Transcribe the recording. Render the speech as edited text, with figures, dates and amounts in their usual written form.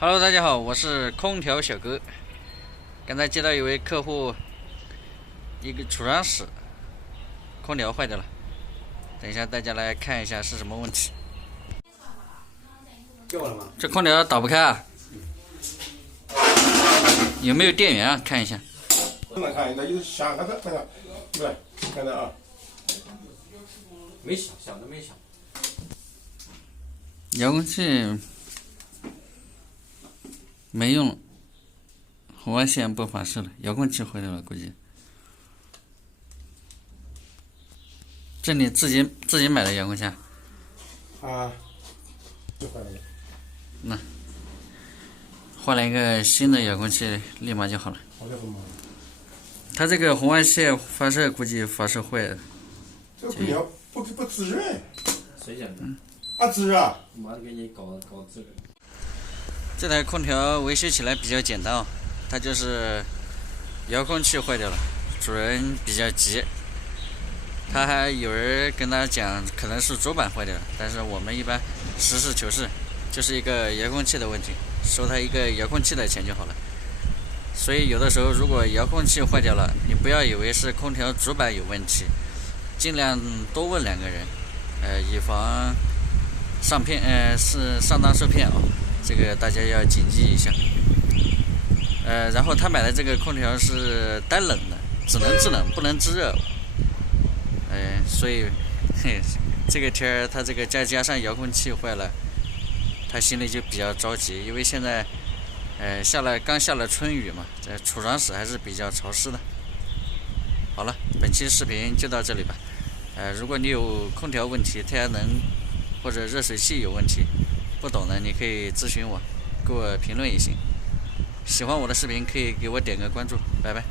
Hello，大家好，我是空调小哥。刚才接到一位客户，一个储藏室空调坏掉了，等一下大家来看一下是什么问题。掉了吗？这空调打不开啊，有没有电源啊？看一下。能看，那就是响，看看，对，看到啊，没响，响都没响。遥控器没用了，红外线不发射了，遥控器坏掉了，估计。这你自己买的遥控器啊？啊，就坏了。那换了一个新的遥控器，立马就好了。好像什么？它这个红外线发射估计发射坏了。这个空调不滋热。谁讲的？啊，滋热。妈的，给你搞这个。这台空调维修起来比较简单哦，它就是遥控器坏掉了，主人比较急，他还有人跟他讲可能是主板坏掉了，但是我们一般实事求是，就是一个遥控器的问题，收他一个遥控器的钱就好了。所以有的时候如果遥控器坏掉了，你不要以为是空调主板有问题，尽量多问2个人，以防是上当受骗哦。这个大家要谨记一下。然后他买的这个空调是单冷的，只能制冷不能制热。所以这个天儿他这个再加上遥控器坏了，他心里就比较着急，因为现在刚下了春雨嘛，这储藏室还是比较潮湿的。好了，本期视频就到这里吧。如果你有空调问题、太阳能或者热水器有问题，不懂的你可以咨询我，给我评论也行。喜欢我的视频可以给我点个关注，拜拜。